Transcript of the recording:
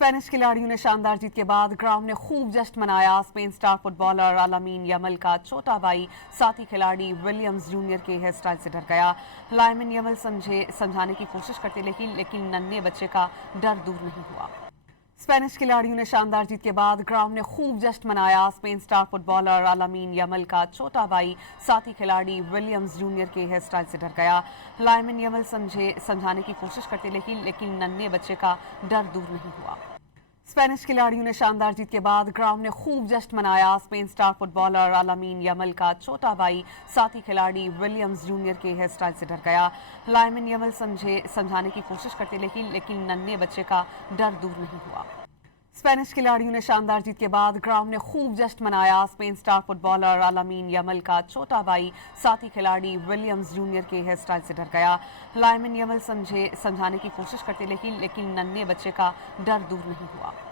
Spanish खिलाड़ियों ने शानदार जीत के बाद ग्राउंड में खूब जश्न मनाया। Spain star footballer Alamin Yamal का छोटा भाई साथी खिलाड़ी विलियम्स जूनियर के हेयर स्टाइल से डर गया। लामिन यमल समझाने की कोशिश करते लेकिन नन्हे बच्चे का डर दूर नहीं हुआ। स्पेनिश खिलाड़ियों ने शानदार जीत के बाद ग्राउंड में खूब जश्न मनाया। Spain star footballer Alamin Yamal का छोटा भाई साथी खिलाड़ी विलियम्स जूनियर के हेयर स्टाइल से डर गया। लामिन यमल समझाने की कोशिश करते लेकिन नन्हे बच्चे का डर दूर नहीं हुआ। स्पेनिश खिलाड़ियों ने शानदार जीत के बाद ग्राउंड में खूब जश्न मनाया। Spain star footballer Alamin Yamal का छोटा भाई साथी खिलाड़ी विलियम्स जूनियर के हेयर स्टाइल से डर गया। लामिन यमल समझाने की कोशिश करते लेकिन नन्हे बच्चे का डर दूर नहीं हुआ। स्पेनिश खिलाड़ियों ने शानदार जीत के बाद ग्राउंड में खूब जश्न मनाया। Spain star footballer Alamin Yamal का छोटा भाई साथी खिलाड़ी विलियम्स जूनियर के हेयर स्टाइल से डर गया। लामिन यमल समझाने की कोशिश करते लेकिन नन्हे बच्चे का डर दूर नहीं हुआ।